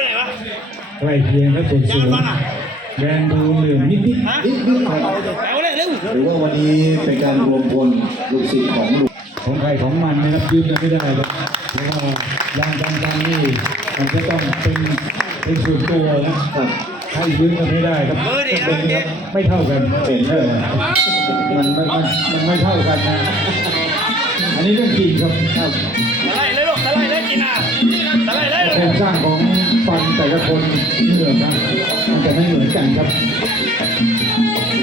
ไปไหนวะใกล้เคียงครับส่วนสูยางงมันอะแดงดูเหลื่อมนิดฮะนิดนิดครับเอาเลยเร็วหรือว่าวันนี้เป็นการรวมพลลูกศิษย์ของหลวงๆของใครของมันนะครับยืมกันไม่ได้ครับแล้วก็ยางดังๆนี่มันจะต้องเป็นเป็นส่วนตัวนะครับใครยืมกันไม่ได้ครับเป็นครับไม่เท่ากันเป็นเลยมันมันมันมันไม่เท่ากันนะอันนี้เรื่องจริงครับครับตะไลเลยลูกตะไลเลยกินอะตะไลเลยโครงสร้างของฟันแต่ละ คนเหนือนะมันจะไม่เหมือนกันครับ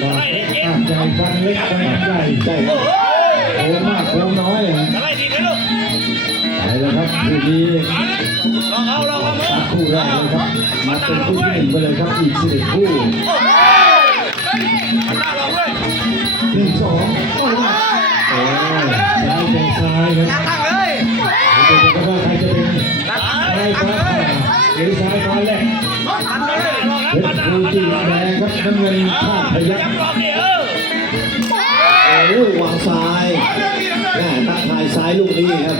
ปากเล็กปากใหญ่ฟันเล็กฟันใหญ่ใช่คโอ้รับโหโค้งมากโค้งน้อยนะตะไลดีเลยลูกไปแล้วครับคู่นี้ลองเอาลองเอามือคู่แรกเลยครับมาเป็นคู่ที่หนึ่งไปเลยครับอีกสิบคู่อ้โหมับหนึ่งหนึ่งสองโอ้ยโอ้ยซ้ายเจอซ้ายครับตั้งเลยเดี๋ยวใครจะเป็น หรือซ้ายฟ้าแหลกตั้งเลยลอนะเพปัชนรหน้าภูปันจีหน้าแดงครับน้ำเงินข้าพยักษ์ลองดิเออโอ้ยวางซ้ายแม่ตั้งทายซ้ายลูกนี้ครับ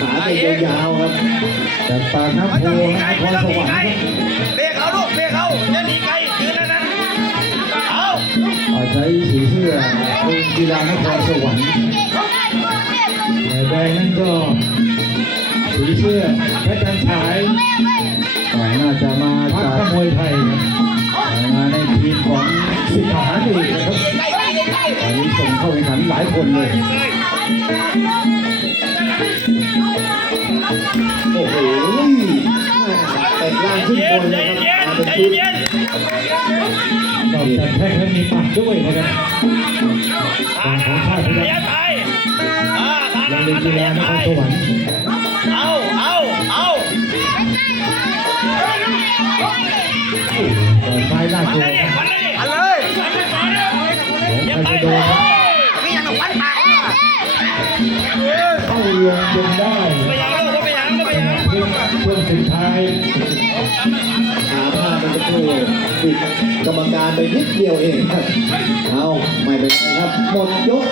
ขาเป็นยาวๆครับจากปากน้ำโพไม่ต้องหนีไกลนครต้อสวรรค์เบรกเอาลูกเบรกเอาอย่าหนีไกลยืนนั่นเอาใช้สีเสื้อโรงกีฬานครสวรรค์แต่แดงนั่นก็สีเสื้อเพชรจันฉาย คนเลย โอ้โหเป็ดล่างขึ้นเย็บนนใจนะครับเย็นมาเป็นใจชุดเย็นนอกจากแท็กแล้วมีหมัดด้วยนะครับขาหน้าขาระยะไกลอ่าขาหโรน้างเรียนขากีฬาระยะนไกคลรสวรรค์เอาเอาเอาต่อซ้ายหน้ามันตัวเลยครับมันเลยมันเลยมันเลยมันเลยเดี๋ยวอย่าใครไปจะโดน เข้าเรียนจนได้ไม่ยังลูกไม่ยังไม่ยังช่วงสุดท้ายหาภาพมันจะตูปิดกรรมการไปนิดเดียวเองครับเอาไม่เป็นไรครับหมดยก